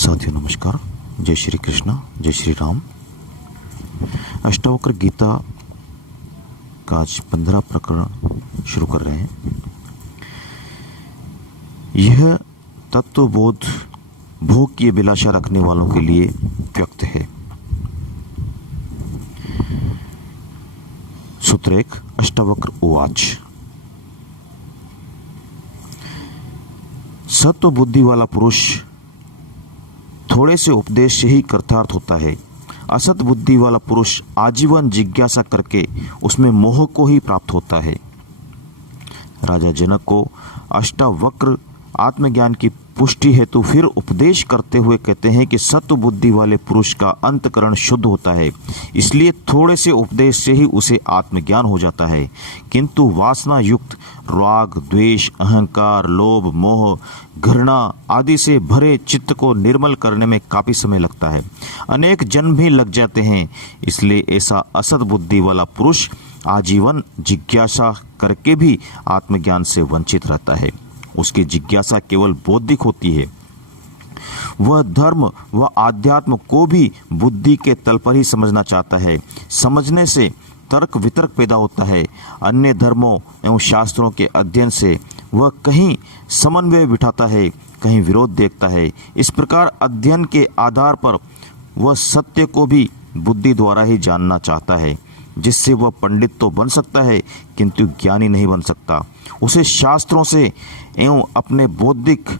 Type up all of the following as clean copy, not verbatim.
साथियों नमस्कार, जय श्री कृष्ण, जय श्री राम। अष्टावक्र गीता का आज 15 प्रकरण शुरू कर रहे हैं। यह तत्वबोध भोग की अभिलाषा रखने वालों के लिए व्यक्त है। सूत्र 1, अष्टावक्र उवाच। सत्व बुद्धि वाला पुरुष थोड़े से उपदेश से ही कृतार्थ होता है। असत बुद्धि वाला पुरुष आजीवन जिज्ञासा करके उसमें मोह को ही प्राप्त होता है। राजा जनक को अष्टावक्र आत्मज्ञान की पुष्टि हेतु फिर उपदेश करते हुए कहते हैं कि सत्व बुद्धि वाले पुरुष का अंतकरण शुद्ध होता है, इसलिए थोड़े से उपदेश से ही उसे आत्मज्ञान हो जाता है। किंतु वासना युक्त राग, द्वेष, अहंकार, लोभ, मोह, घृणा आदि से भरे चित्त को निर्मल करने में काफी समय लगता है। अनेक जन्म भी लग जाते हैं। इसलिए ऐसा असत बुद्धि वाला पुरुष आजीवन जिज्ञासा करके भी आत्मज्ञान से वंचित रहता है। उसकी जिज्ञासा केवल बौद्धिक होती है। वह धर्म व आध्यात्म को भी बुद्धि के तल पर ही समझना चाहता है। समझने से तर्क वितर्क पैदा होता है। अन्य धर्मों एवं शास्त्रों के अध्ययन से वह कहीं समन्वय बिठाता है, कहीं विरोध देखता है। इस प्रकार अध्ययन के आधार पर वह सत्य को भी बुद्धि द्वारा ही जानना चाहता है, जिससे वह पंडित तो बन सकता है किंतु ज्ञानी नहीं बन सकता। उसे शास्त्रों से एवं अपने बौद्धिक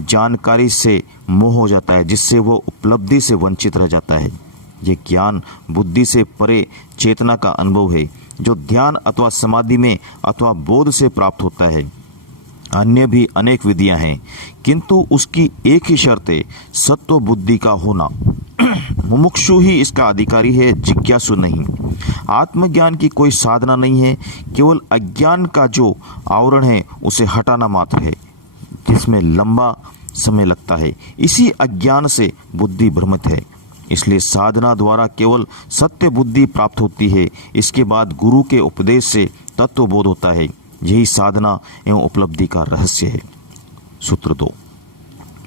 जानकारी से मोह हो जाता है, जिससे वह उपलब्धि से वंचित रह जाता है। ये ज्ञान बुद्धि से परे चेतना का अनुभव है, जो ध्यान अथवा समाधि में अथवा बोध से प्राप्त होता है। अन्य भी अनेक विधियां हैं, किंतु उसकी एक ही शर्त है, सत्व बुद्धि का होना। मुमुक्षु ही इसका अधिकारी है, जिज्ञासु नहीं। आत्मज्ञान की कोई साधना नहीं है, केवल अज्ञान का जो आवरण है उसे हटाना मात्र है, जिसमें लंबा समय लगता है। इसी अज्ञान से बुद्धि भ्रमित है। इसलिए साधना द्वारा केवल सत्य बुद्धि प्राप्त होती है। इसके बाद गुरु के उपदेश से तत्वबोध होता है। यही साधना एवं उपलब्धि का रहस्य है। सूत्र 2,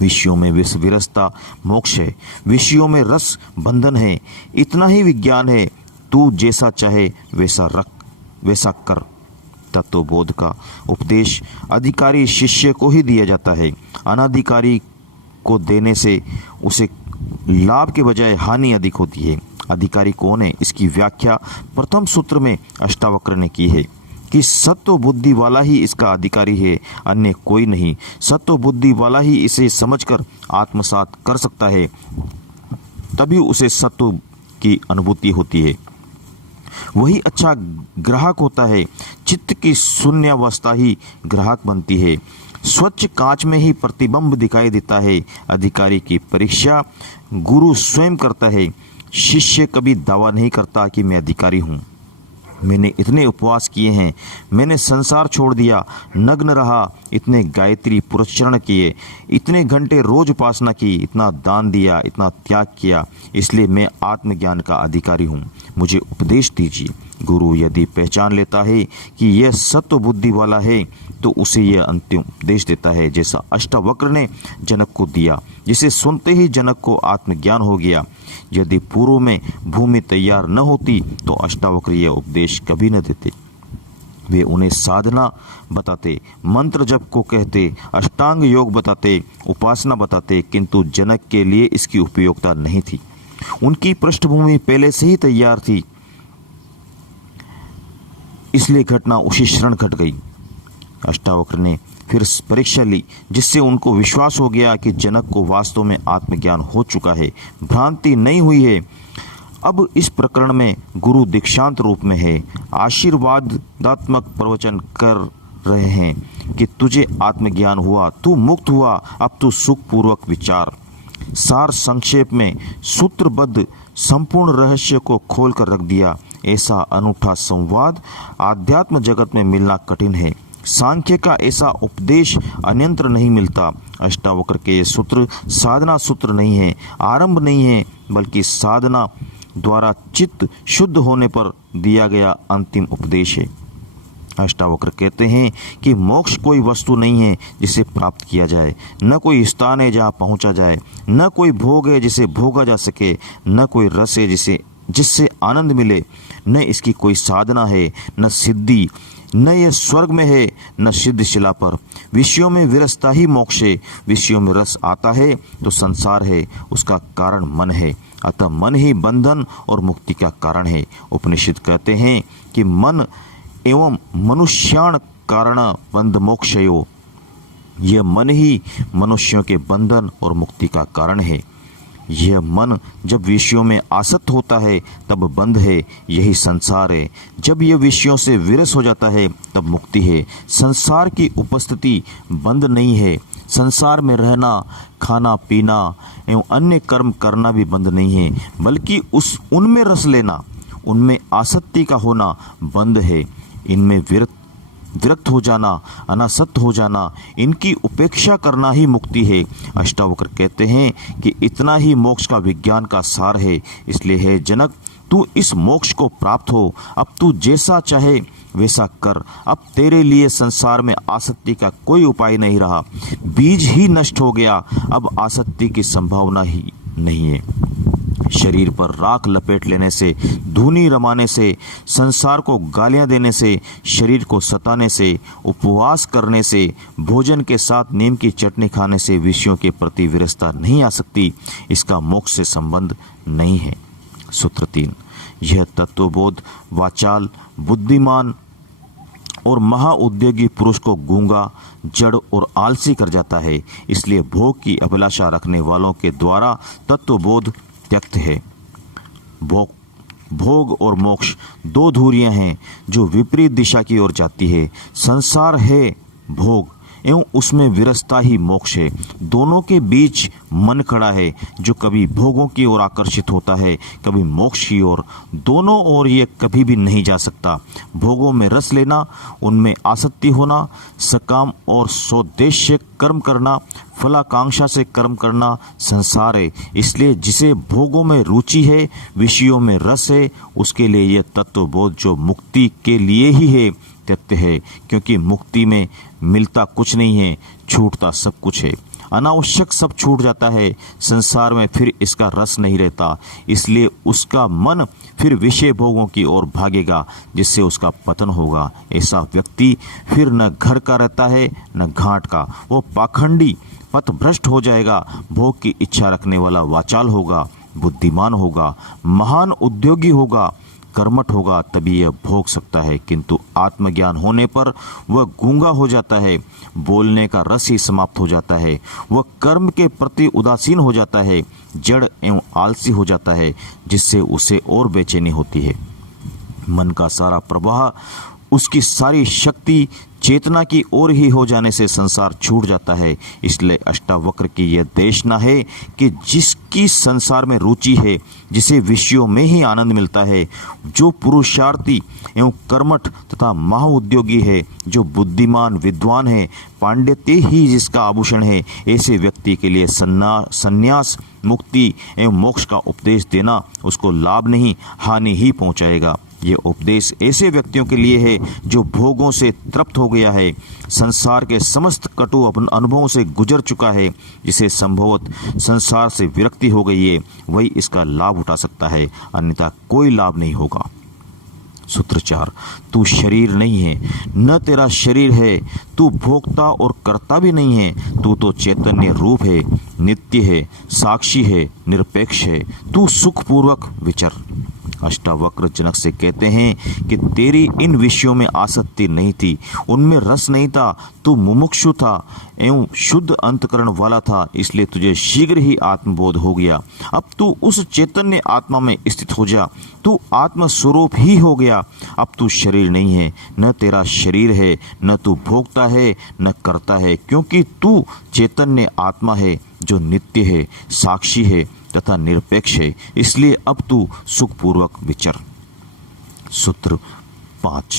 विषयों में विरसता मोक्ष है, विषयों में रस बंधन है। इतना ही विज्ञान है। तू जैसा चाहे वैसा रख, वैसा कर। तत्वबोध का उपदेश अधिकारी शिष्य को ही दिया जाता है। अनाधिकारी को देने से उसे लाभ के बजाय हानि अधिक होती है। अधिकारी कौन है, इसकी व्याख्या प्रथम सूत्र में अष्टावक्र ने की है कि सत्व बुद्धि वाला ही इसका अधिकारी है, अन्य कोई नहीं। सत्व बुद्धि वाला ही इसे समझकर आत्मसात कर सकता है, तभी उसे सत्व की अनुभूति होती है। वही अच्छा ग्राहक होता है। चित्त की शून्यावस्था ही ग्राहक बनती है। स्वच्छ कांच में ही प्रतिबिंब दिखाई देता है। अधिकारी की परीक्षा गुरु स्वयं करता है। शिष्य कभी दावा नहीं करता कि मैं अधिकारी हूँ। मैंने इतने उपवास किए हैं, मैंने संसार छोड़ दिया, नग्न रहा, इतने गायत्री पुरस्चरण किए, इतने घंटे रोज उपासना की, इतना दान दिया, इतना त्याग किया, इसलिए मैं आत्मज्ञान का अधिकारी हूँ, मुझे उपदेश दीजिए। गुरु यदि पहचान लेता है कि यह सत्व बुद्धि वाला है तो उसे यह अंतिम उपदेश देता है, जैसा अष्टावक्र ने जनक को दिया, जिसे सुनते ही जनक को आत्मज्ञान हो गया। यदि पूर्व में भूमि तैयार न होती तो अष्टावक्र यह उपदेश कभी न देते। वे उन्हें साधना बताते, मंत्र जप को कहते, अष्टांग योग बताते, उपासना बताते, किंतु जनक के लिए इसकी उपयोगिता नहीं थी। उनकी पृष्ठभूमि पहले से ही तैयार थी, इसलिए घटना उसी क्षण घट गई। अष्टावक्र ने फिर परीक्षा ली, जिससे उनको विश्वास हो गया कि जनक को वास्तव में आत्मज्ञान हो चुका है, भ्रांति नहीं हुई है। अब इस प्रकरण में गुरु दीक्षांत रूप में है, आशीर्वादात्मक प्रवचन कर रहे हैं कि तुझे आत्मज्ञान हुआ, तू मुक्त हुआ, अब तू सुखपूर्वक विचार। सार संक्षेप में सूत्रबद्ध संपूर्ण रहस्य को खोल कर रख दिया। ऐसा अनूठा संवाद आध्यात्म जगत में मिलना कठिन है। सांख्य का ऐसा उपदेश अन्यत्र नहीं मिलता। अष्टावक्र के ये सूत्र साधना सूत्र नहीं है, आरंभ नहीं है, बल्कि साधना द्वारा चित्त शुद्ध होने पर दिया गया अंतिम उपदेश है। अष्टावक्र कहते हैं कि मोक्ष कोई वस्तु नहीं है जिसे प्राप्त किया जाए, न कोई स्थान है जहाँ पहुँचा जाए, न कोई भोग है जिसे भोगा जा सके, न कोई रस है जिससे आनंद मिले, न इसकी कोई साधना है, न सिद्धि, न यह स्वर्ग में है, न सिद्ध शिला पर। विषयों में विरसता ही मोक्ष है। विषयों में रस आता है तो संसार है, उसका कारण मन है। अतः मन ही बंधन और मुक्ति का कारण है। उपनिषद कहते हैं कि मन एवं मनुष्याण कारण बंध मोक्षयो, यह मन ही मनुष्यों के बंधन और मुक्ति का कारण है। यह मन जब विषयों में आसक्त होता है तब बंध है, यही संसार है। जब यह विषयों से विरस हो जाता है तब मुक्ति है। संसार की उपस्थिति बंध नहीं है। संसार में रहना, खाना पीना एवं अन्य कर्म करना भी बंध नहीं है, बल्कि उनमें रस लेना, उनमें आसक्ति का होना बंध है। इनमें विरक्त हो जाना, अनासक्त हो जाना, इनकी उपेक्षा करना ही मुक्ति है। अष्टावक्र कहते हैं कि इतना ही मोक्ष का विज्ञान का सार है। इसलिए है जनक, तू इस मोक्ष को प्राप्त हो। अब तू जैसा चाहे वैसा कर। अब तेरे लिए संसार में आसक्ति का कोई उपाय नहीं रहा। बीज ही नष्ट हो गया। अब आसक्ति की संभावना ही नहीं है। शरीर पर राख लपेट लेने से, धूनी रमाने से, संसार को गालियां देने से, शरीर को सताने से, उपवास करने से, भोजन के साथ नीम की चटनी खाने से विषयों के प्रति विरसता नहीं आ सकती। इसका मोक्ष से संबंध नहीं है। सूत्र 3, यह तत्वबोध वाचाल, बुद्धिमान और महाउद्योगी पुरुष को गूंगा, जड़ और आलसी कर जाता है। इसलिए भोग की अभिलाषा रखने वालों के द्वारा तत्वबोध त्यक्त है। भोग और मोक्ष दो धुरियां हैं जो विपरीत दिशा की ओर जाती है। संसार है भोग एवं उसमें विरसता ही मोक्ष है। दोनों के बीच मन खड़ा है, जो कभी भोगों की ओर आकर्षित होता है, कभी मोक्ष की ओर। दोनों ओर ये कभी भी नहीं जा सकता। भोगों में रस लेना, उनमें आसक्ति होना, सकाम और सौदेश्य कर्म करना, फलाकांक्षा से कर्म करना संसार है। इसलिए जिसे भोगों में रुचि है, विषयों में रस है, उसके लिए यह तत्वबोध जो मुक्ति के लिए ही है त्यक्त है। क्योंकि मुक्ति में मिलता कुछ नहीं है, छूटता सब कुछ है। अनावश्यक सब छूट जाता है। संसार में फिर इसका रस नहीं रहता। इसलिए उसका मन फिर विषय भोगों की ओर भागेगा, जिससे उसका पतन होगा। ऐसा व्यक्ति फिर न घर का रहता है न घाट का। वो पाखंडी, पथ भ्रष्ट हो जाएगा। भोग की इच्छा रखने वाला वाचाल होगा, बुद्धिमान होगा, महान उद्योगी होगा, कर्मठ होगा, तभी यह भोग सकता है। किंतु आत्मज्ञान होने पर वह गूंगा हो जाता है। बोलने का रस ही समाप्त हो जाता है। वह कर्म के प्रति उदासीन हो जाता है, जड़ एवं आलसी हो जाता है, जिससे उसे और बेचैनी होती है। मन का सारा प्रवाह, उसकी सारी शक्ति चेतना की ओर ही हो जाने से संसार छूट जाता है। इसलिए अष्टावक्र की यह देशना है कि जिसकी संसार में रुचि है, जिसे विषयों में ही आनंद मिलता है, जो पुरुषार्थी एवं कर्मठ तथा महाउद्योगी है, जो बुद्धिमान विद्वान है, पांडित्य ही जिसका आभूषण है, ऐसे व्यक्ति के लिए संन्यास, मुक्ति एवं मोक्ष का उपदेश देना उसको लाभ नहीं, हानि ही पहुंचाएगा। ये उपदेश ऐसे व्यक्तियों के लिए है जो भोगों से तृप्त हो गया है, संसार के समस्त कटु अनुभवों से गुजर चुका है, जिसे संभवतः संसार से विरक्ति हो गई है, वही इसका लाभ उठा सकता है, अन्यथा कोई लाभ नहीं होगा। सूत्र 4, तू शरीर नहीं है, न तेरा शरीर है, तू भोक्ता और कर्ता भी नहीं है, तू तो चैतन्य रूप है, नित्य है, साक्षी है, निरपेक्ष है, तू सुखपूर्वक विचर। अष्टावक्र जनक से कहते हैं कि तेरी इन विषयों में आसक्ति नहीं थी, उनमें रस नहीं था, तू मुमुक्षु था एवं शुद्ध अंतकरण वाला था, इसलिए तुझे शीघ्र ही आत्मबोध हो गया। अब तू उस चैतन्य आत्मा में स्थित हो जा, तू आत्म स्वरूप ही हो गया। अब तू शरीर नहीं है, न तेरा शरीर है, न तू भोगता है न करता है, क्योंकि तू चैतन्य आत्मा है जो नित्य है, साक्षी है तथा निरपेक्ष है। इसलिए अब तू सुखपूर्वक विचर। सूत्र 5,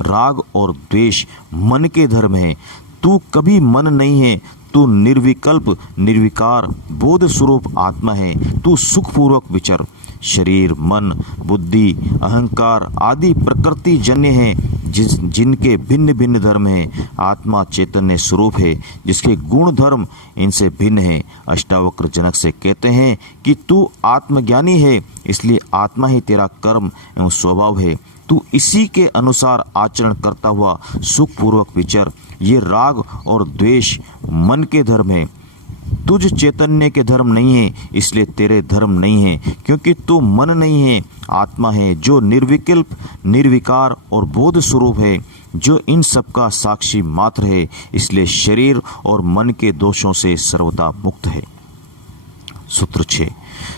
राग और द्वेष मन के धर्म है, तू कभी मन नहीं है, तू निर्विकल्प निर्विकार बोध स्वरूप आत्मा है, तू सुखपूर्वक विचर। शरीर, मन, बुद्धि, अहंकार आदि प्रकृति जन्य हैं, जिनके भिन्न भिन्न धर्म हैं। आत्मा चैतन्य स्वरूप है, जिसके गुण धर्म इनसे भिन्न हैं। अष्टावक्र जनक से कहते हैं कि तू आत्मज्ञानी है, इसलिए आत्मा ही तेरा कर्म एवं स्वभाव है। तू इसी के अनुसार आचरण करता हुआ सुखपूर्वक विचर। ये राग और द्वेष मन के धर्म है, तुझ चैतन्य के धर्म नहीं है, इसलिए तेरे धर्म नहीं है, क्योंकि तू मन नहीं है, आत्मा है जो निर्विकल्प, निर्विकार और बोध स्वरूप है, जो इन सब का साक्षी मात्र है, इसलिए शरीर और मन के दोषों से सर्वदा मुक्त है। सूत्र 6।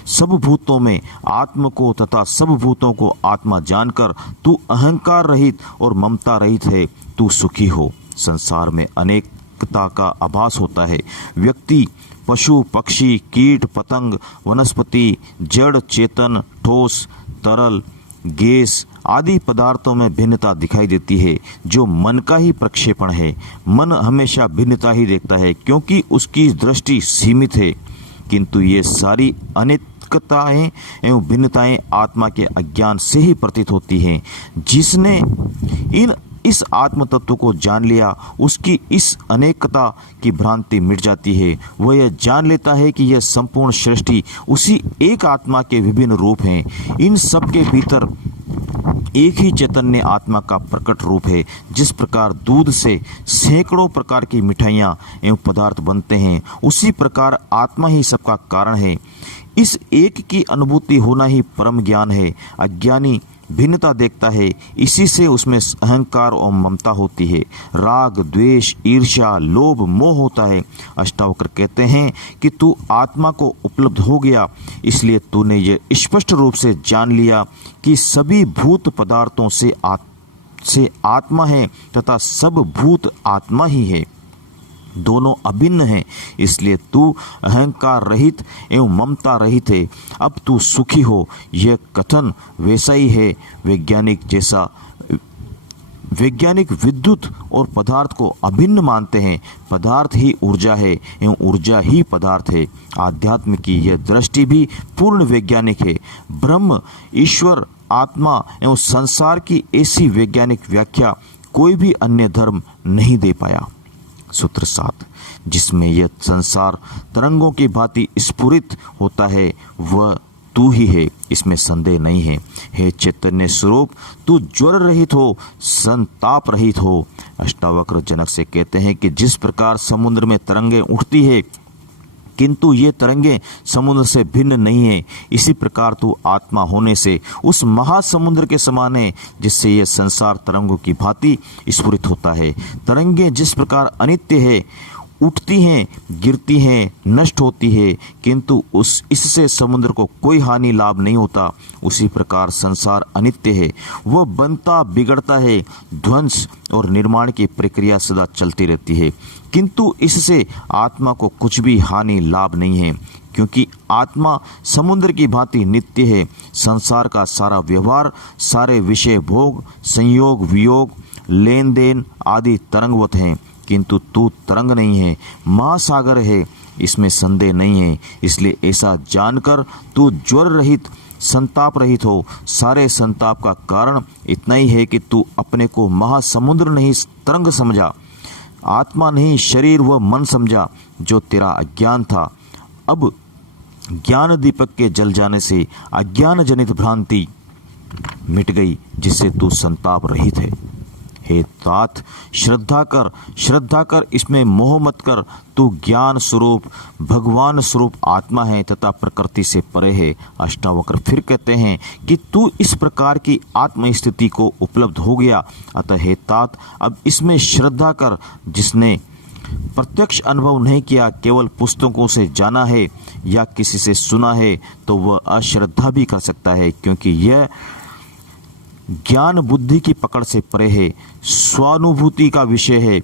सब भूतों में आत्म को तथा सब भूतों को आत्मा जानकर तू अहंकार रहित और ममता रहित है, तू सुखी हो। संसार में अनेकता का आभास होता है। व्यक्ति, पशु, पक्षी, कीट, पतंग, वनस्पति, जड़, चेतन, ठोस, तरल, गैस आदि पदार्थों में भिन्नता दिखाई देती है, जो मन का ही प्रक्षेपण है। मन हमेशा भिन्नता ही देखता है, क्योंकि उसकी दृष्टि सीमित है, किंतु ये सारी अनेकताएं एवं भिन्नताएं आत्मा के अज्ञान से ही प्रतीत होती हैं। जिसने इस आत्म तत्व को जान लिया, उसकी इस अनेकता की भ्रांति मिट जाती है। वह यह जान लेता है कि यह संपूर्ण सृष्टि उसी एक आत्मा के विभिन्न रूप हैं। इन सब के भीतर एक ही चैतन्य आत्मा का प्रकट रूप है। जिस प्रकार दूध से सैकड़ों प्रकार की मिठाइयाँ एवं पदार्थ बनते हैं, उसी प्रकार आत्मा ही सबका कारण है। इस एक की अनुभूति होना ही परम ज्ञान है। अज्ञानी भिन्नता देखता है, इसी से उसमें अहंकार और ममता होती है। राग, द्वेष, ईर्ष्या, लोभ, मोह होता है। अष्टावक्र कहते हैं कि तू आत्मा को उपलब्ध हो गया, इसलिए तूने ये स्पष्ट रूप से जान लिया कि सभी भूत पदार्थों से आत्मा है तथा सब भूत आत्मा ही है। दोनों अभिन्न हैं, इसलिए तू अहंकार रहित एवं ममता रहित है। अब तू सुखी हो। यह कथन वैसा ही है वैज्ञानिक जैसा। वैज्ञानिक विद्युत और पदार्थ को अभिन्न मानते हैं। पदार्थ ही ऊर्जा है एवं ऊर्जा ही पदार्थ है। आध्यात्म की यह दृष्टि भी पूर्ण वैज्ञानिक है। ब्रह्म, ईश्वर, आत्मा एवं संसार की ऐसी वैज्ञानिक व्याख्या कोई भी अन्य धर्म नहीं दे पाया। सूत्र 7। जिसमें यह संसार तरंगों की भांति स्फुरित होता है, वह तू ही है, इसमें संदेह नहीं है। हे चैतन्य स्वरूप, तू ज्वर रहित हो, संताप रहित हो। अष्टावक्र जनक से कहते हैं कि जिस प्रकार समुद्र में तरंगें उठती है, किंतु ये तरंगें समुद्र से भिन्न नहीं है, इसी प्रकार तू आत्मा होने से उस महासमुद्र के समान है, जिससे यह संसार तरंगों की भांति स्फुरित होता है। तरंगें जिस प्रकार अनित्य है, उठती हैं, गिरती हैं, नष्ट होती है, किंतु इससे समुद्र को कोई हानि लाभ नहीं होता, उसी प्रकार संसार अनित्य है। वह बनता बिगड़ता है, ध्वंस और निर्माण की प्रक्रिया सदा चलती रहती है, किंतु इससे आत्मा को कुछ भी हानि लाभ नहीं है, क्योंकि आत्मा समुद्र की भांति नित्य है। संसार का सारा व्यवहार, सारे विषय भोग, संयोग, वियोग, लेन देन आदि तरंगवत हैं, किंतु तू तरंग नहीं है, महासागर है, इसमें संदेह नहीं है। इसलिए ऐसा जानकर तू ज्वर रहित, संताप रहित हो। सारे संताप का कारण इतना ही है कि तू अपने को महासमुद्र नहीं तरंग समझा, आत्मा नहीं शरीर व मन समझा, जो तेरा अज्ञान था। अब ज्ञान दीपक के जल जाने से अज्ञान जनित भ्रांति मिट गई, जिससे तू संताप रहित है। हे तात, श्रद्धा कर, इसमें मोह मत कर। तू ज्ञान स्वरूप, भगवान स्वरूप आत्मा है तथा प्रकृति से परे है। अष्टावक्र फिर कहते हैं कि तू इस प्रकार की आत्म स्थिति को उपलब्ध हो गया, अतः हे तात, अब इसमें श्रद्धा कर। जिसने प्रत्यक्ष अनुभव नहीं किया, केवल पुस्तकों से जाना है या किसी से सुना है, तो वह अश्रद्धा भी कर सकता है, क्योंकि यह ज्ञान बुद्धि की पकड़ से परे है, स्वानुभूति का विषय है।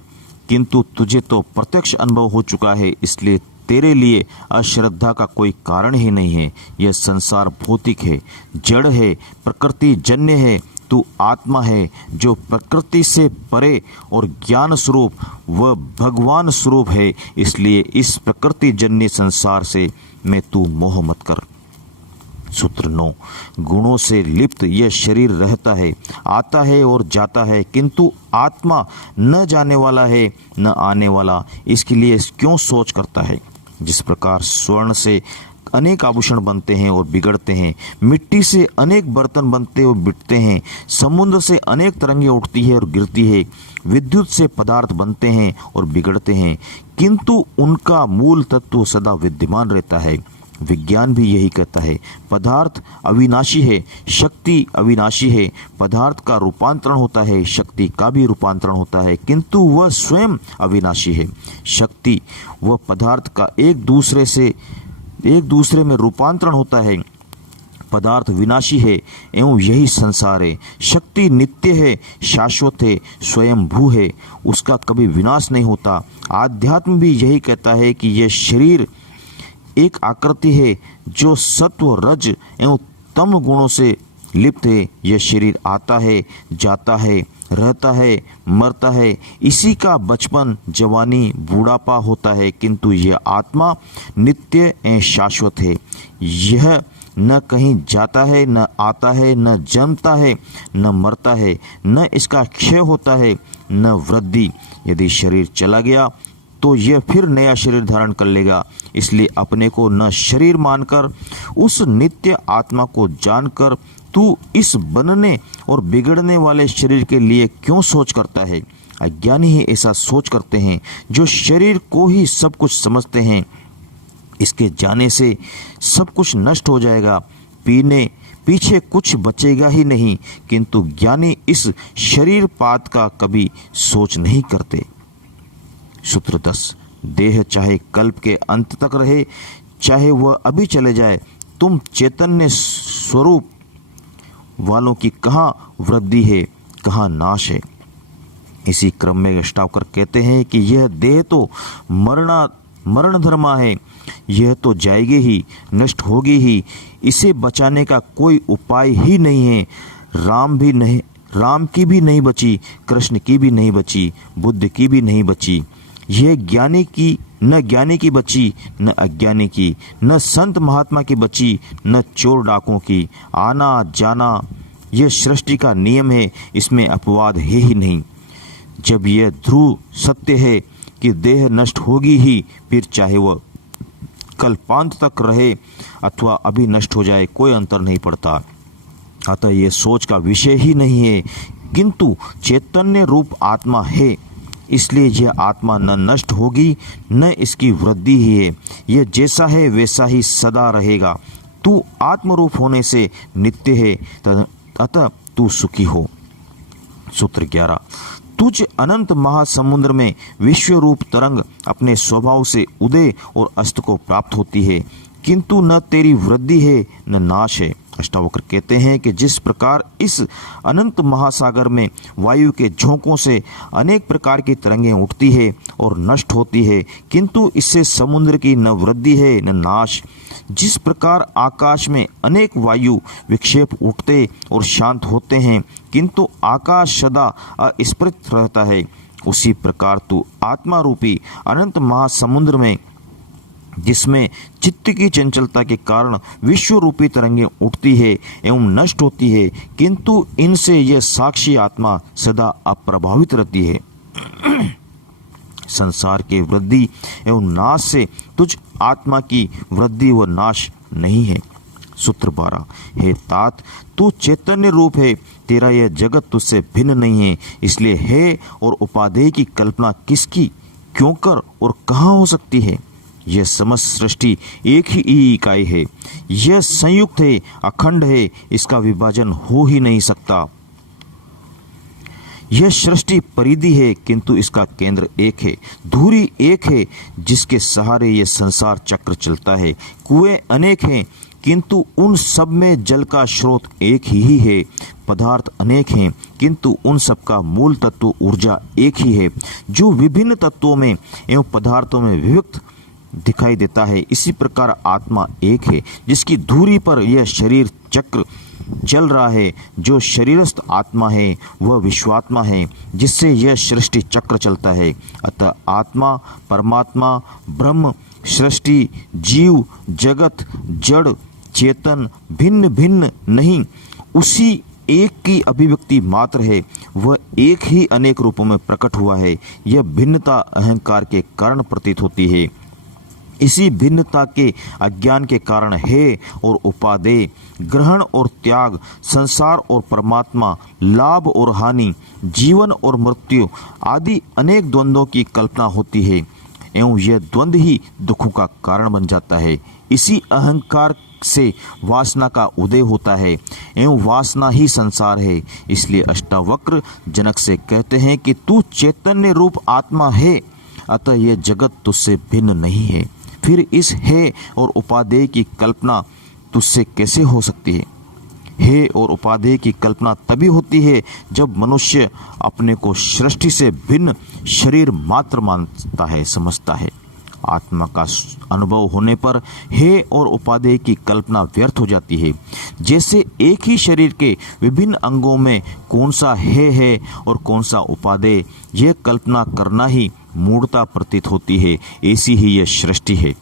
किंतु तुझे तो प्रत्यक्ष अनुभव हो चुका है, इसलिए तेरे लिए अश्रद्धा का कोई कारण ही नहीं है। यह संसार भौतिक है, जड़ है, प्रकृति जन्य है। तू आत्मा है जो प्रकृति से परे और ज्ञान स्वरूप व भगवान स्वरूप है, इसलिए इस प्रकृति जन्य संसार से मैं तू मोह मत कर। सूत्र 9, गुणों से लिप्त यह शरीर रहता है, आता है और जाता है, किंतु आत्मा न जाने वाला है न आने वाला, इसके लिए क्यों सोच करता है। जिस प्रकार स्वर्ण से अनेक आभूषण बनते हैं और बिगड़ते हैं, मिट्टी से अनेक बर्तन बनते और बिकते हैं, समुद्र से अनेक तरंगें उठती है और गिरती है, विद्युत से पदार्थ बनते हैं और बिगड़ते हैं, किंतु उनका मूल तत्व सदा विद्यमान रहता है। विज्ञान भी यही कहता है। पदार्थ अविनाशी है, शक्ति अविनाशी है। पदार्थ का रूपांतरण होता है, शक्ति का भी रूपांतरण होता है, किंतु वह स्वयं अविनाशी है। शक्ति व पदार्थ का एक दूसरे में रूपांतरण होता है। पदार्थ विनाशी है एवं यही संसार है। शक्ति नित्य है, शाश्वत है, स्वयं भू है, उसका कभी विनाश नहीं होता। आध्यात्म भी यही कहता है कि यह शरीर एक आकृति है जो सत्व, रज एवं तम गुणों से लिप्त है। यह शरीर आता है, जाता है, रहता है, मरता है, इसी का बचपन, जवानी, बूढ़ापा होता है, किंतु यह आत्मा नित्य एवं शाश्वत है। यह न कहीं जाता है, न आता है, न जन्मता है, न मरता है, न इसका क्षय होता है, न वृद्धि। यदि शरीर चला गया तो यह फिर नया शरीर धारण कर लेगा। इसलिए अपने को न शरीर मानकर उस नित्य आत्मा को जानकर तू इस बनने और बिगड़ने वाले शरीर के लिए क्यों सोच करता है। अज्ञानी ही ऐसा सोच करते हैं, जो शरीर को ही सब कुछ समझते हैं। इसके जाने से सब कुछ नष्ट हो जाएगा, पीछे कुछ बचेगा ही नहीं, किंतु ज्ञानी इस शरीर पात का कभी सोच नहीं करते। सूत्र 10, देह चाहे कल्प के अंत तक रहे, चाहे वह अभी चले जाए, तुम चैतन्य स्वरूप वालों की कहाँ वृद्धि है, कहाँ नाश है। इसी क्रम में अष्टावकर कहते हैं कि यह देह तो मरण धर्मा है, यह तो जाएगी ही, नष्ट होगी ही, इसे बचाने का कोई उपाय ही नहीं है। राम की भी नहीं बची, कृष्ण की भी नहीं बची, बुद्ध की भी नहीं बची। यह ज्ञानी की बची, न अज्ञानी की, न संत महात्मा की बची, न चोर डाकों की। आना जाना यह सृष्टि का नियम है, इसमें अपवाद है ही नहीं। जब यह ध्रुव सत्य है कि देह नष्ट होगी ही, फिर चाहे वह कल्पांत तक रहे अथवा अभी नष्ट हो जाए, कोई अंतर नहीं पड़ता। अतः यह सोच का विषय ही नहीं है, किंतु चैतन्य रूप आत्मा है, इसलिए यह आत्मा न नष्ट होगी न इसकी वृद्धि ही है। यह जैसा है वैसा ही सदा रहेगा। तू आत्मरूप होने से नित्य है, अतः तू सुखी हो। सूत्र 11, तुझ अनंत महासमुद्र में विश्व रूप तरंग अपने स्वभाव से उदय और अस्त को प्राप्त होती है, किंतु न तेरी वृद्धि है न नाश है। अष्टावक्र कहते हैं कि जिस प्रकार इस अनंत महासागर में वायु के झोंकों से अनेक प्रकार की तरंगें उठती है और नष्ट होती है, किंतु इससे समुद्र की न वृद्धि है न नाश। जिस प्रकार आकाश में अनेक वायु विक्षेप उठते और शांत होते हैं, किंतु आकाश सदा अस्पृत रहता है, उसी प्रकार तू आत्मा रूपी अनंत महासमुद्र में, जिसमें चित्त की चंचलता के कारण विश्व रूपी तरंगें उठती है एवं नष्ट होती है, किंतु इनसे यह साक्षी आत्मा सदा अप्रभावित रहती है। संसार के वृद्धि एवं नाश से तुझ आत्मा की वृद्धि व नाश नहीं है। सूत्र 12, हे तात, तू चैतन्य रूप है, तेरा यह जगत तुझसे भिन्न नहीं है, इसलिए है और उपादेय की कल्पना किसकी, क्यों कर और कहाँ हो सकती है। यह समस्त सृष्टि एक ही इकाई है, यह संयुक्त है, अखंड है, इसका विभाजन हो ही नहीं सकता। यह सृष्टि परिधि है, किंतु इसका केंद्र एक है, धुरी एक है, जिसके सहारे यह संसार चक्र चलता है। कुएं अनेक हैं, किंतु उन सब में जल का स्रोत एक ही है। पदार्थ अनेक हैं, किंतु उन सब का मूल तत्व ऊर्जा एक ही है, जो विभिन्न तत्वों में एवं पदार्थों में विभक्त दिखाई देता है। इसी प्रकार आत्मा एक है, जिसकी धुरी पर यह शरीर चक्र चल रहा है। जो शरीरस्थ आत्मा है वह विश्वात्मा है, जिससे यह सृष्टि चक्र चलता है। अतः आत्मा, परमात्मा, ब्रह्म, सृष्टि, जीव, जगत, जड़, चेतन भिन्न भिन्न नहीं, उसी एक की अभिव्यक्ति मात्र है। वह एक ही अनेक रूपों में प्रकट हुआ है। यह भिन्नता अहंकार के कारण प्रतीत होती है। इसी भिन्नता के अज्ञान के कारण है और उपादेय, ग्रहण और त्याग, संसार और परमात्मा, लाभ और हानि, जीवन और मृत्यु आदि अनेक द्वंद्वों की कल्पना होती है एवं यह द्वंद्व ही दुखों का कारण बन जाता है। इसी अहंकार से वासना का उदय होता है एवं वासना ही संसार है। इसलिए अष्टावक्र जनक से कहते हैं कि तू चैतन्य रूप आत्मा है, अतः यह जगत तुझसे भिन्न नहीं है। फिर इस है और उपादेय की कल्पना तुझसे कैसे हो सकती है? है और उपादेय की कल्पना तभी होती है जब मनुष्य अपने को सृष्टि से भिन्न शरीर मात्र मानता है, समझता है। आत्मा का अनुभव होने पर है और उपादेय की कल्पना व्यर्थ हो जाती है। जैसे एक ही शरीर के विभिन्न अंगों में कौन सा है और कौन सा उपादेय, यह कल्पना करना ही मूढ़ता प्रतीत होती है। ऐसी ही यह सृष्टि है।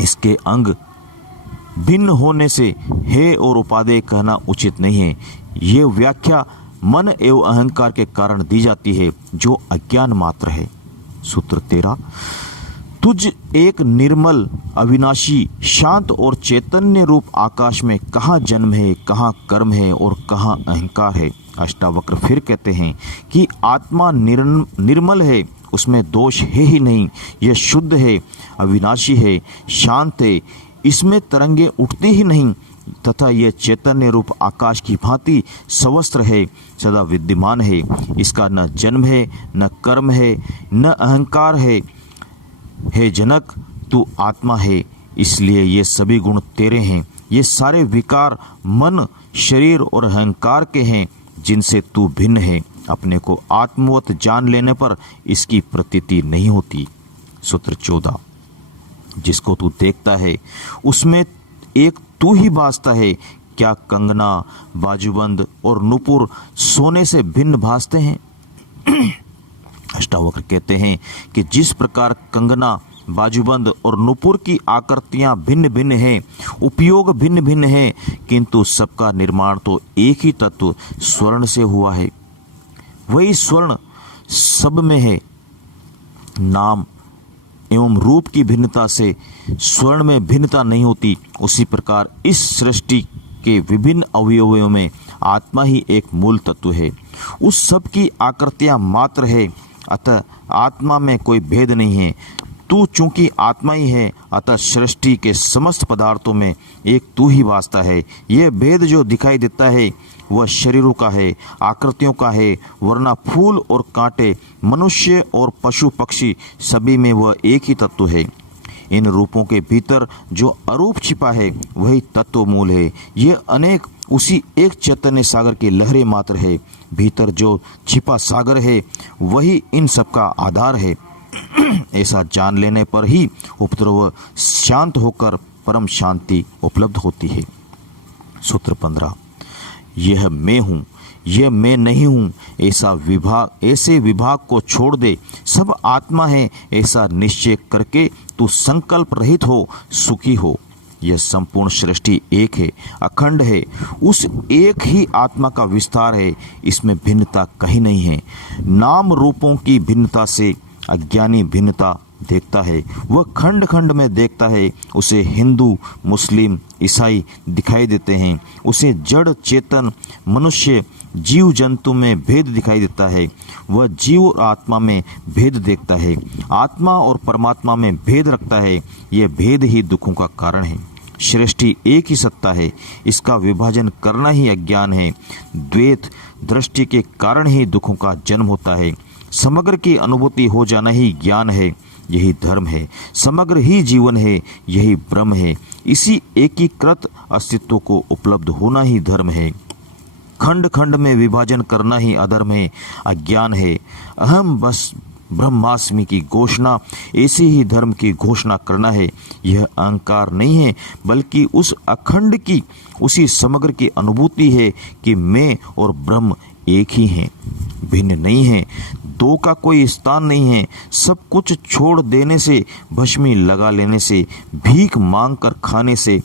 इसके अंग भिन्न होने से है और उपादेय कहना उचित नहीं है। यह व्याख्या मन एवं अहंकार के कारण दी जाती है जो अज्ञान मात्र है। सूत्र 13। तुझ एक निर्मल, अविनाशी, शांत और चैतन्य रूप आकाश में कहाँ जन्म है, कहाँ कर्म है और कहाँ अहंकार है। अष्टावक्र फिर कहते हैं कि आत्मा निर्मल है, उसमें दोष है ही नहीं। यह शुद्ध है, अविनाशी है, शांत है, इसमें तरंगे उठती ही नहीं तथा यह चैतन्य रूप आकाश की भांति सवस्त्र है, सदा विद्यमान है। इसका न जन्म है, न कर्म है, न अहंकार है। हे जनक, तू आत्मा है, इसलिए ये सभी गुण तेरे हैं। ये सारे विकार मन, शरीर और अहंकार के हैं जिनसे तू भिन्न है। अपने को आत्मवत जान लेने पर इसकी प्रतीति नहीं होती। सूत्र 14। जिसको तू देखता है उसमें एक तू ही भासता है। क्या कंगना, बाजूबंद और नुपुर सोने से भिन्न भासते हैं? अष्टावक्र कहते हैं कि जिस प्रकार कंगना, बाजूबंद और नुपुर की आकृतियां भिन्न भिन्न हैं, उपयोग भिन्न भिन्न हैं, किंतु सबका निर्माण तो एक ही तत्व स्वर्ण से हुआ है। वही स्वर्ण सब में है। नाम एवं रूप की भिन्नता से स्वर्ण में भिन्नता नहीं होती। उसी प्रकार इस सृष्टि के विभिन्न अवयवों में आत्मा ही एक मूल तत्व है। उस सब की आकृतियां मात्र है, अतः आत्मा में कोई भेद नहीं है। तू चूंकि आत्मा ही है, अतः सृष्टि के समस्त पदार्थों में एक तू ही वास्ता है। यह भेद जो दिखाई देता है वह शरीरों का है, आकृतियों का है, वरना फूल और कांटे, मनुष्य और पशु पक्षी सभी में वह एक ही तत्व है। इन रूपों के भीतर जो अरूप छिपा है वही तत्व मूल है। यह अनेक उसी एक चैतन्य सागर की लहरें मात्र है। भीतर जो छिपा सागर है वही इन सब का आधार है। ऐसा जान लेने पर ही उपद्रव शांत होकर परम शांति उपलब्ध होती है। सूत्र 15। यह मैं हूँ, यह मैं नहीं हूँ, ऐसे विभाग को छोड़ दे। सब आत्मा है ऐसा निश्चय करके तू संकल्प रहित हो, सुखी हो। यह संपूर्ण सृष्टि एक है, अखंड है, उस एक ही आत्मा का विस्तार है। इसमें भिन्नता कहीं नहीं है। नाम रूपों की भिन्नता से अज्ञानी भिन्नता देखता है, वह खंड खंड में देखता है। उसे हिंदू, मुस्लिम, ईसाई दिखाई देते हैं। उसे जड़, चेतन, मनुष्य, जीव जंतु में भेद दिखाई देता है। वह जीव और आत्मा में भेद देखता है, आत्मा और परमात्मा में भेद रखता है। यह भेद ही दुखों का कारण है। सृष्टि एक ही सत्ता है, इसका विभाजन करना ही अज्ञान है। द्वैत दृष्टि के कारण ही दुखों का जन्म होता है। समग्र की अनुभूति हो जाना ही ज्ञान है, यही धर्म है। समग्र ही जीवन है, यही ब्रह्म है। इसी एकीकृत अस्तित्व को उपलब्ध होना ही धर्म है। खंड खंड में विभाजन करना ही अधर्म है, अज्ञान है। अहम बस ब्रह्मास्मि की घोषणा, ऐसे ही धर्म की घोषणा करना है। यह अहंकार नहीं है, बल्कि उस अखंड की, उसी समग्र की अनुभूति है कि मैं और ब्रह्म एक ही हैं, भिन्न नहीं हैं। दो का कोई स्थान नहीं है। सब कुछ छोड़ देने से, भस्मी लगा लेने से, भीख मांग कर खाने से,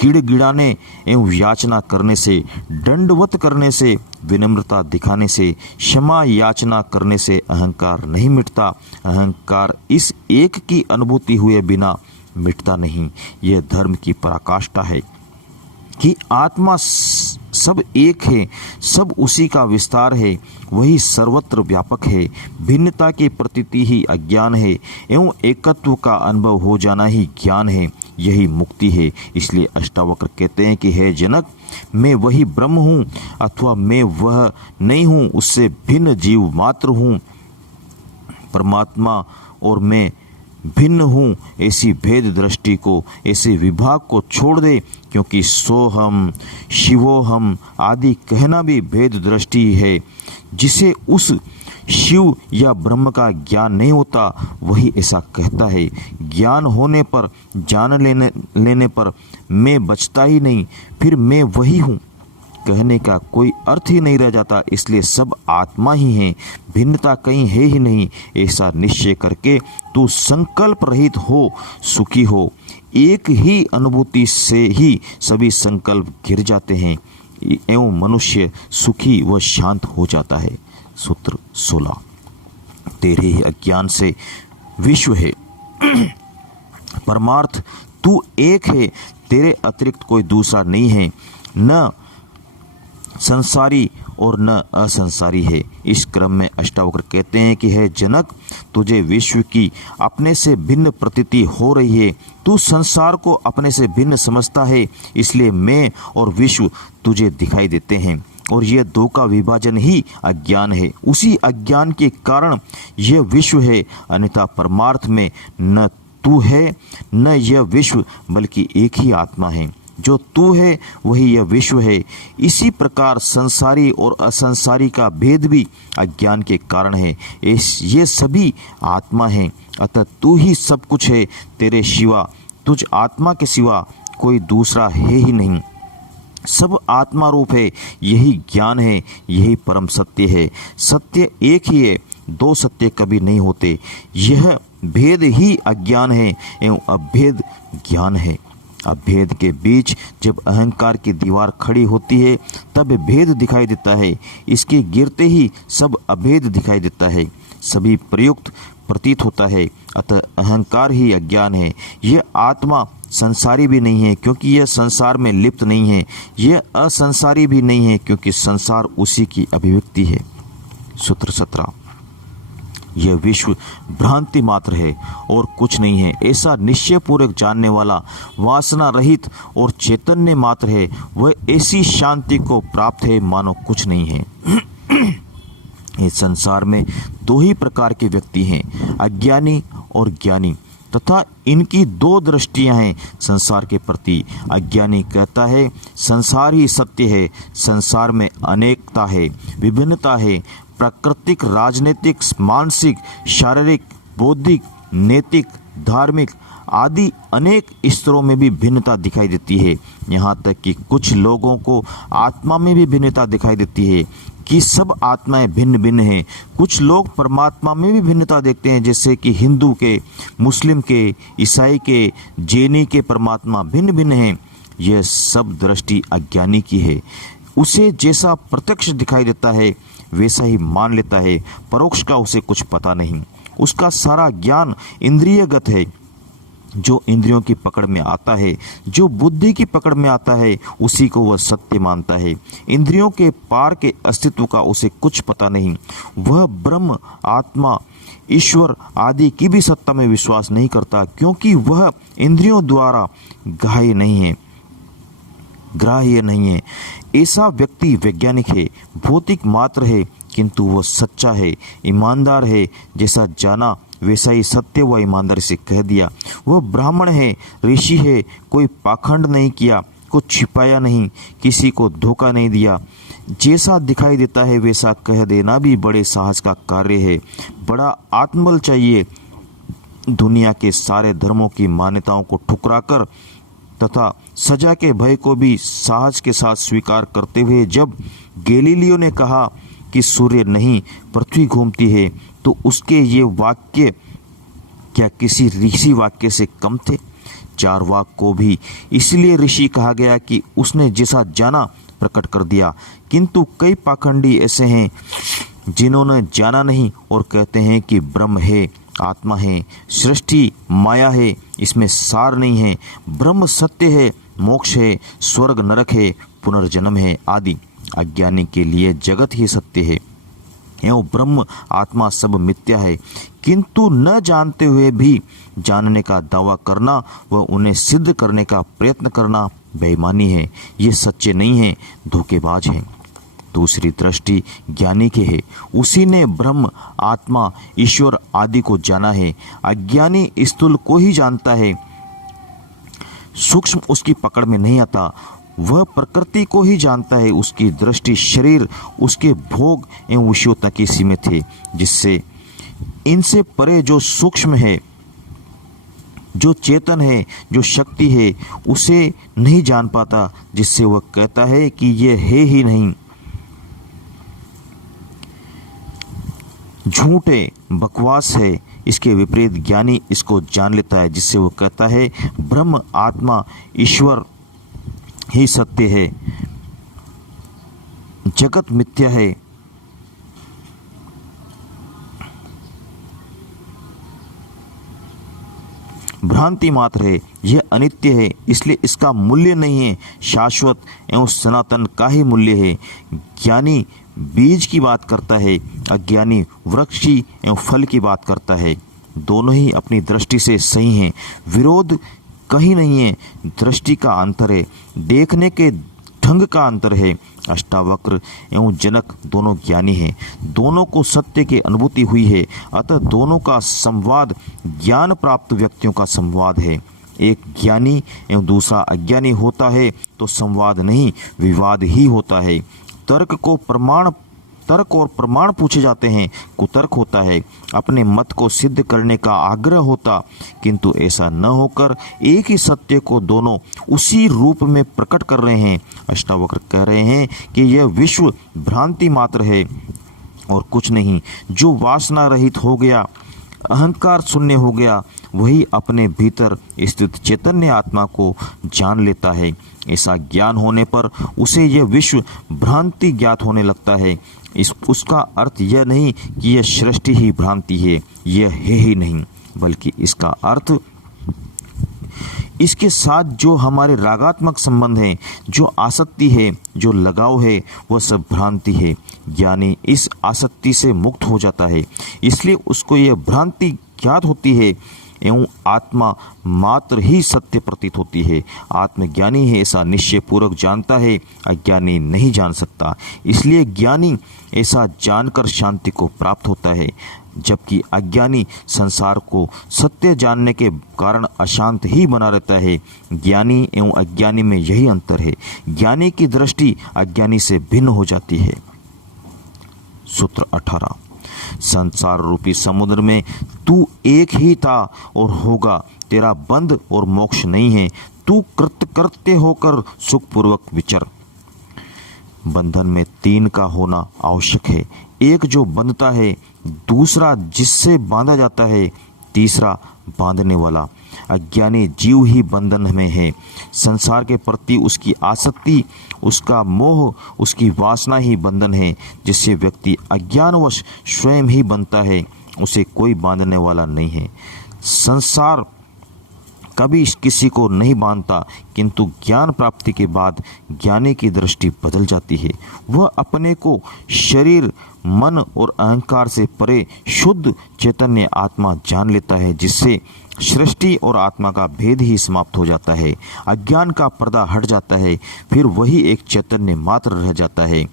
गिड़गिड़ाने एवं याचना करने से, दंडवत करने से, विनम्रता दिखाने से, क्षमा याचना करने से अहंकार नहीं मिटता। अहंकार इस एक की अनुभूति हुए बिना मिटता नहीं। यह धर्म की पराकाष्ठा है कि आत्मा सब एक है, सब उसी का विस्तार है, वही सर्वत्र व्यापक है। भिन्नता की प्रतीति ही अज्ञान है एवं एकत्व का अनुभव हो जाना ही ज्ञान है। यही मुक्ति है। इसलिए अष्टावक्र कहते हैं कि हे जनक, मैं वही ब्रह्म हूँ अथवा मैं वह नहीं हूँ, उससे भिन्न जीव मात्र हूँ। परमात्मा और मैं भिन्न हूँ, ऐसी भेद दृष्टि को, ऐसे विभाग को छोड़ दे, क्योंकि सोहम शिवोहम आदि कहना भी भेद दृष्टि है। जिसे उस शिव या ब्रह्म का ज्ञान नहीं होता वही ऐसा कहता है। ज्ञान होने पर, जान लेने पर मैं बचता ही नहीं, फिर मैं वही हूँ कहने का कोई अर्थ ही नहीं रह जाता। इसलिए सब आत्मा ही है, भिन्नता कहीं है ही नहीं। ऐसा निश्चय करके तू संकल्प रहित हो, सुखी हो। एक ही अनुभूति से ही सभी संकल्प गिर जाते हैं एवं मनुष्य सुखी व शांत हो जाता है। सूत्र 16। तेरे ही अज्ञान से विश्व है। परमार्थ तू एक है, तेरे अतिरिक्त कोई दूसरा नहीं है। न संसारी और न असंसारी है। इस क्रम में अष्टावक्र कहते हैं कि हे जनक, तुझे विश्व की अपने से भिन्न प्रतीति हो रही है। तू संसार को अपने से भिन्न समझता है, इसलिए मैं और विश्व तुझे दिखाई देते हैं। और यह दो का विभाजन ही अज्ञान है। उसी अज्ञान के कारण यह विश्व है, अन्यथा परमार्थ में न तू है न यह विश्व, बल्कि एक ही आत्मा है। जो तू है वही यह विश्व है। इसी प्रकार संसारी और असंसारी का भेद भी अज्ञान के कारण है। ये सभी आत्मा है, अतः तू ही सब कुछ है। तेरे सिवा, तुझ आत्मा के सिवा कोई दूसरा है ही नहीं। सब आत्मा रूप है, यही ज्ञान है, यही परम सत्य है। सत्य एक ही है, दो सत्य कभी नहीं होते। यह भेद ही अज्ञान है एवं अभेद ज्ञान है। अभेद के बीच जब अहंकार की दीवार खड़ी होती है तब भेद दिखाई देता है। इसके गिरते ही सब अभेद दिखाई देता है, सभी प्रयुक्त प्रतीत होता है। अतः अहंकार ही अज्ञान है। यह आत्मा संसारी भी नहीं है, क्योंकि यह संसार में लिप्त नहीं है। यह असंसारी भी नहीं है, क्योंकि संसार उसी की अभिव्यक्ति है। सूत्र 17। यह विश्व भ्रांति मात्र है और कुछ नहीं है, ऐसा निश्चय पूर्वक जानने वाला वासना रहित और चैतन्य मात्र है। वह ऐसी शांति को प्राप्त है मानो कुछ नहीं है। इस संसार में दो ही प्रकार के व्यक्ति हैं, अज्ञानी और ज्ञानी, तथा इनकी दो दृष्टियां हैं संसार के प्रति। अज्ञानी कहता है संसार ही सत्य है, संसार में अनेकता है, विभिन्नता है, प्राकृतिक, राजनीतिक, मानसिक, शारीरिक, बौद्धिक, नैतिक, धार्मिक आदि अनेक स्तरों में भी भिन्नता दिखाई देती है। यहाँ तक कि कुछ लोगों को आत्मा में भी भिन्नता दिखाई देती है कि सब आत्माएं भिन्न भिन्न हैं। कुछ लोग परमात्मा में भी भिन्नता देखते हैं, जैसे कि हिंदू के, मुस्लिम के, ईसाई के, जैनी के परमात्मा भिन्न भिन्न हैं। यह सब दृष्टि अज्ञानी की है। उसे जैसा प्रत्यक्ष दिखाई देता है वैसा ही मान लेता है, परोक्ष का उसे कुछ पता नहीं। उसका सारा ज्ञान इंद्रियगत है। जो इंद्रियों की पकड़ में आता है, जो बुद्धि की पकड़ में आता है, उसी को वह सत्य मानता है। इंद्रियों के पार के अस्तित्व का उसे कुछ पता नहीं। वह ब्रह्म, आत्मा, ईश्वर आदि की भी सत्ता में विश्वास नहीं करता, क्योंकि वह इंद्रियों द्वारा ग्राह्य नहीं है। ऐसा व्यक्ति वैज्ञानिक है, भौतिक मात्र है, किंतु वह सच्चा है, ईमानदार है। जैसा जाना वैसा ही सत्य व ईमानदारी से कह दिया। वह ब्राह्मण है, ऋषि है, कोई पाखंड नहीं किया, कुछ छिपाया नहीं, किसी को धोखा नहीं दिया। जैसा दिखाई देता है वैसा कह देना भी बड़े साहस का कार्य है। बड़ा आत्मबल चाहिए। दुनिया के सारे धर्मों की मान्यताओं को ठुकराकर तथा सजा के भय को भी साहस के साथ स्वीकार करते हुए जब गैलीलियो ने कहा कि सूर्य नहीं पृथ्वी घूमती है, तो उसके ये वाक्य क्या किसी ऋषि वाक्य से कम थे? चारवाक को भी इसलिए ऋषि कहा गया कि उसने जैसा जाना प्रकट कर दिया, किंतु कई पाखंडी ऐसे हैं जिन्होंने जाना नहीं और कहते हैं कि ब्रह्म है, आत्मा है, सृष्टि माया है, इसमें सार नहीं है, ब्रह्म सत्य है, मोक्ष है, स्वर्ग नरक है, पुनर्जन्म है आदि। अज्ञानी के लिए जगत ही सत्य है एवं ब्रह्म आत्मा सब मिथ्या है, किंतु न जानते हुए भी जानने का दावा करना व उन्हें सिद्ध करने का प्रयत्न करना बेईमानी है। ये सच्चे नहीं है, धोखेबाज हैं। दूसरी दृष्टि ज्ञानी की है, उसी ने ब्रह्म आत्मा ईश्वर आदि को जाना है। अज्ञानी स्थूल को ही जानता है, सूक्ष्म उसकी पकड़ में नहीं आता। वह प्रकृति को ही जानता है, उसकी दृष्टि शरीर, उसके भोग एवं विषयों तक ही सीमित है, जिससे इनसे परे जो सूक्ष्म है, जो चेतन है, जो शक्ति है, उसे नहीं जान पाता, जिससे वह कहता है कि यह है ही नहीं। झूठ है, बकवास है। इसके विपरीत ज्ञानी इसको जान लेता है, जिससे वह कहता है ब्रह्म आत्मा ईश्वर ही सत्य है, जगत मिथ्या है। भ्रांति मात्र है, यह अनित्य है, इसलिए इसका मूल्य नहीं है, शाश्वत एवं सनातन का ही मूल्य है। ज्ञानी बीज की बात करता है, अज्ञानी वृक्ष की एवं फल की बात करता है। दोनों ही अपनी दृष्टि से सही हैं, विरोध कहीं नहीं है। दृष्टि का अंतर है, देखने के ढंग का अंतर है। अष्टावक्र एवं जनक दोनों ज्ञानी हैं, दोनों को सत्य की अनुभूति हुई है, अतः दोनों का संवाद ज्ञान प्राप्त व्यक्तियों का संवाद है। एक ज्ञानी एवं दूसरा अज्ञानी होता है तो संवाद नहीं, विवाद ही होता है। तर्क और प्रमाण पूछे जाते हैं, कुतर्क होता है। अपने मत को सिद्ध करने का आग्रह होता, किंतु ऐसा न होकर एक ही सत्य को दोनों उसी रूप में प्रकट कर रहे हैं। अष्टावक्र कह रहे हैं कि यह विश्व भ्रांति मात्र है और कुछ नहीं। जो वासना रहित हो गया, अहंकार शून्य हो गया, वही अपने भीतर स्थित चैतन्य आत्मा को जान लेता है। ऐसा ज्ञान होने पर उसे यह विश्व भ्रांति ज्ञात होने लगता है। उसका अर्थ यह नहीं कि यह सृष्टि ही भ्रांति है, यह है ही नहीं, बल्कि इसका अर्थ इसके साथ जो हमारे रागात्मक संबंध हैं, जो आसक्ति है, जो लगाव है, वह सब भ्रांति है। ज्ञानी इस आसक्ति से मुक्त हो जाता है, इसलिए उसको यह भ्रांति ज्ञात होती है एवं आत्मा मात्र ही सत्य प्रतीत होती है। आत्मज्ञानी है ऐसा निश्चय पूर्वक जानता है, अज्ञानी नहीं जान सकता। इसलिए ज्ञानी ऐसा जानकर शांति को प्राप्त होता है, जबकि अज्ञानी संसार को सत्य जानने के कारण अशांत ही बना रहता है। ज्ञानी एवं अज्ञानी में यही अंतर है। ज्ञानी की दृष्टि अज्ञानी से भिन्न हो जाती है। सूत्र 18। संसार रूपी समुद्र में तू एक ही था और होगा, तेरा बंध और मोक्ष नहीं है। तू कृत्य होकर सुखपूर्वक विचर। बंधन में तीन का होना आवश्यक है, एक जो बंधता है, दूसरा जिससे बांधा जाता है, तीसरा बांधने वाला। अज्ञानी जीव ही बंधन में है। संसार के प्रति उसकी आसक्ति, उसका मोह, उसकी वासना ही बंधन है। जिससे व्यक्ति अज्ञानवश स्वयं ही बनता है, उसे कोई बांधने वाला नहीं है। संसार कभी किसी को नहीं बांधता, किंतु ज्ञान प्राप्ति के बाद ज्ञानी की दृष्टि बदल जाती है। वह अपने को शरीर, मन और अहंकार से परे शुद्ध चैतन्य आत्मा जान लेता है, जिससे सृष्टि और आत्मा का भेद ही समाप्त हो जाता है। अज्ञान का पर्दा हट जाता है, फिर वही एक चैतन्य मात्र रह जाता है।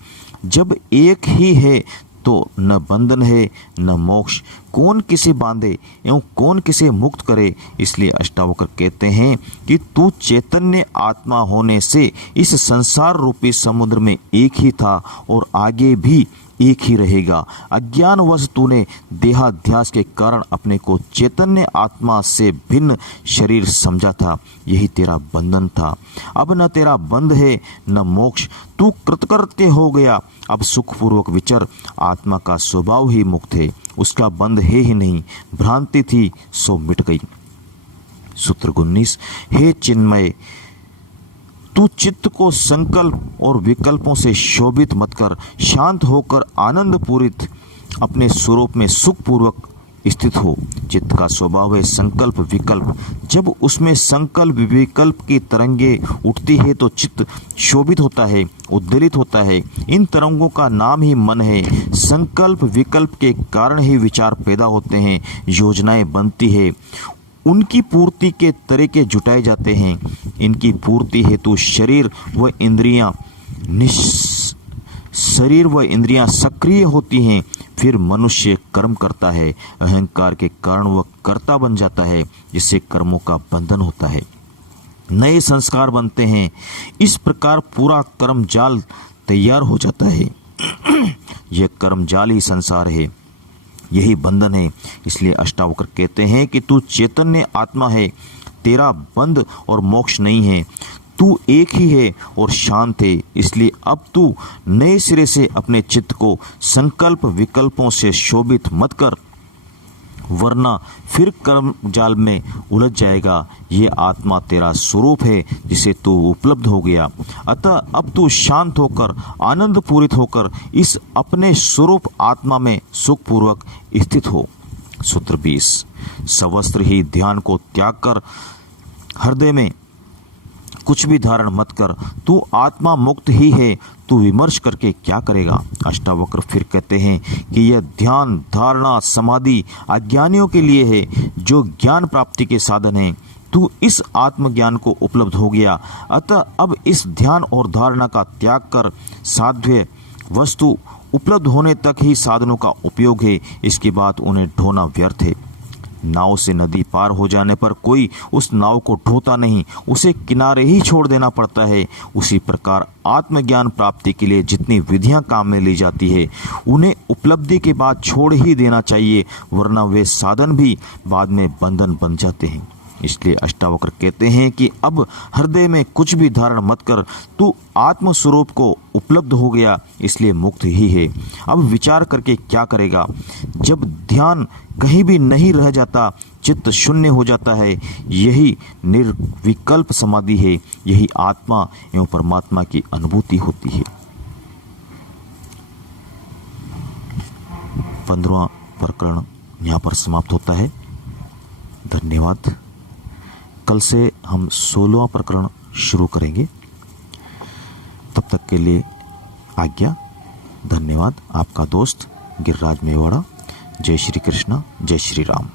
जब एक ही है तो न बंधन है न मोक्ष। कौन किसे बांधे एवं कौन किसे मुक्त करे। इसलिए अष्टावक्र कहते हैं कि तू चैतन्य आत्मा होने से इस संसार रूपी समुद्र में एक ही था और आगे भी एक ही रहेगा। अज्ञानवश तूने देहाध्यास के कारण अपने को चैतन्य आत्मा से भिन्न शरीर समझा था, यही तेरा बंधन था। अब न तेरा बंध है न मोक्ष, तू कृतकृत्य हो गया। अब सुखपूर्वक विचर, आत्मा का स्वभाव ही मुक्त है, उसका बंध है ही नहीं। भ्रांति थी सो मिट गई। सूत्र 19। हे चिन्मय, तू चित्त को संकल्प और विकल्पों से शोभित मत कर, शांत होकर आनंद पूरित अपने स्वरूप में सुखपूर्वक स्थित हो। चित्त का स्वभाव है संकल्प विकल्प। जब उसमें संकल्प विकल्प की तरंगे उठती है तो चित्त शोभित होता है, उद्दलित होता है। इन तरंगों का नाम ही मन है। संकल्प विकल्प के कारण ही विचार पैदा होते हैं, योजनाएं बनती है, उनकी पूर्ति के तरीके जुटाए जाते हैं। इनकी पूर्ति हेतु शरीर व इंद्रियां सक्रिय होती हैं। फिर मनुष्य कर्म करता है। अहंकार के कारण वह कर्ता बन जाता है, जिससे कर्मों का बंधन होता है, नए संस्कार बनते हैं। इस प्रकार पूरा कर्म जाल तैयार हो जाता है। यह कर्म जाल ही संसार है, यही बंधन है। इसलिए अष्टावक्र कहते हैं कि तू चैतन्य आत्मा है, तेरा बंध और मोक्ष नहीं है, तू एक ही है और शांत है। इसलिए अब तू नए सिरे से अपने चित्त को संकल्प विकल्पों से शोभित मत कर, वरना फिर कर्म जाल में उलझ जाएगा। ये आत्मा तेरा स्वरूप है, जिसे तू उपलब्ध हो गया। अतः अब तू शांत होकर आनंद पूरित होकर इस अपने स्वरूप आत्मा में सुखपूर्वक स्थित हो। सूत्र 20। सवस्त्र ही ध्यान को त्याग कर हृदय में कुछ भी धारण मत कर, तू आत्मा मुक्त ही है, तू विमर्श करके क्या करेगा। अष्टावक्र फिर कहते हैं कि यह ध्यान धारणा समाधि अज्ञानियों के लिए है, जो ज्ञान प्राप्ति के साधन है। तू इस आत्मज्ञान को उपलब्ध हो गया, अतः अब इस ध्यान और धारणा का त्याग कर साध्य वस्तु उपलब्ध होने तक ही साधनों का उपयोग है, इसके बाद उन्हें ढोना व्यर्थ है। नाव से नदी पार हो जाने पर कोई उस नाव को ढोता नहीं, उसे किनारे ही छोड़ देना पड़ता है। उसी प्रकार आत्मज्ञान प्राप्ति के लिए जितनी विधियां काम में ली जाती है, उन्हें उपलब्धि के बाद छोड़ ही देना चाहिए, वरना वे साधन भी बाद में बंधन बन जाते हैं। इसलिए अष्टावक्र कहते हैं कि अब हृदय में कुछ भी धारण मत कर, तू आत्म स्वरूप को उपलब्ध हो गया, इसलिए मुक्त ही है। अब विचार करके क्या करेगा। जब ध्यान कहीं भी नहीं रह जाता, चित्त शून्य हो जाता है, यही निर्विकल्प समाधि है, यही आत्मा एवं परमात्मा की अनुभूति होती है। 15वां प्रकरण यहाँ पर समाप्त होता है। धन्यवाद। कल से हम 16वां प्रकरण शुरू करेंगे। तब तक के लिए आज्ञा। धन्यवाद। आपका दोस्त गिरिराज मेवाड़ा। जय श्री कृष्ण, जय श्री राम।